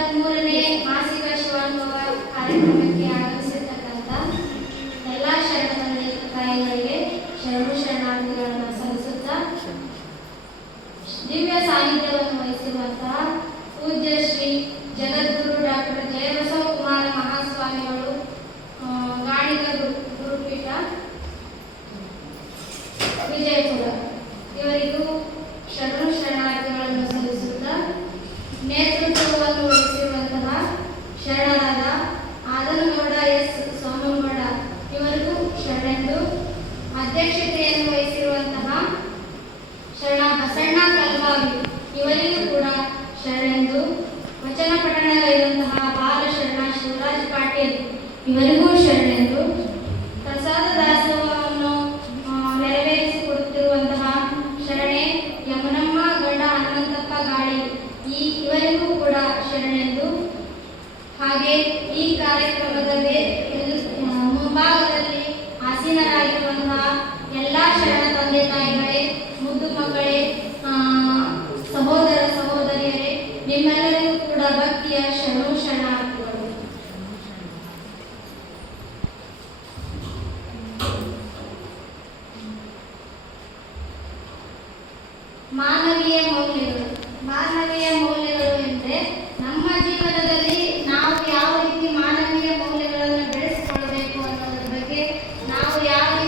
23ನೇ ಮಾಸಿಕ ಶಿವಾನುಭವ ಕಾರ್ಯಕ್ರಮಕ್ಕೆ ಆಗಮಿಸಿರ್ತಕ್ಕಂಥ ಎಲ್ಲ ಶರಣ ತಂದೆ ತಾಯಿಗಳಿಗೆ ಶರಣು ಶರಣಾರ್ಥಿಗಳನ್ನು ಸಲ್ಲಿಸುತ್ತಾ ದಿವ್ಯ ಸಾನ್ನಿಧ್ಯವನ್ನು ವಹಿಸಿರುವಂತಹ ಪೂಜ್ಯ ಶ್ರೀ ಜಗದ್ಗುರು ಡಾಕ್ಟರ್ ಜಯಬಸವ ಕುಮಾರ ಮಹಾಸ್ವಾಮಿಗಳು ಗಾಣಿಗ ಗುರುಪೀಠ ವಿಜಯಪುರ ಇವರಿಗೂ ಶರಣು ಶರಣಾರ್ಥಿಗಳನ್ನು ಸಲ್ಲಿಸುತ್ತಾ ನೇತೃತ್ವವನ್ನು ವಹಿಸಿರುವಂತಹ ಶರಣರಾದ ಆದನಗೌಡ ಎಸ್ ಸೋಮಗೌಡ ಇವರಿಗೂ ಶರಣೆಂದು, ಅಧ್ಯಕ್ಷತೆಯನ್ನು ವಹಿಸಿರುವಂತಹ ಶರಣ ಬಸಣ್ಣ ಕಲ್ವಾವಿ ಇವರಿಗೂ ಕೂಡ ಶರಣೆಂದು, ವಚನ ಪಠಣಗೈದಂತಹ ಬಾಲ ಶರಣ ಶಿವರಾಜ್ ಪಾಟೀಲ್ ಇವರಿಗೂ ಶರಣೆಂದು, ಪ್ರಸಾದ ದಾಸೋಹವನ್ನು ನೆರವೇರಿಸಿಕೊಡುತ್ತಿರುವಂತಹ ಶರಣೆ ಯಮನಮ್ಮ ಗಂಡ ಹನುಮಂತಪ್ಪ ಗಾಳಿ ಇವರಿಗೂ ಕೂಡ ಶರಣೆಂದು, ಹಾಗೆ ಈ ಕಾರ್ಯಕ್ರಮದ ಮುಂಭಾಗದಲ್ಲಿ ಆಸೀನರಾಗಿರುವಂತಹ ಎಲ್ಲ ಶರಣ ತಂದೆ ತಾಯಿಗಳೇ, ಮುದ್ದು ಮಕ್ಕಳೇ, ಸಹೋದರ ಸಹೋದರಿಯರೇ, ನಿಮ್ಮೆಲ್ಲರಿಗೂ ಕೂಡ ಭಕ್ತಿಯ ಶರಣು ಶರಣಾರ್ಥಿಗಳು. ಮಾನವೀಯ ಮೌಲ್ಯಗಳು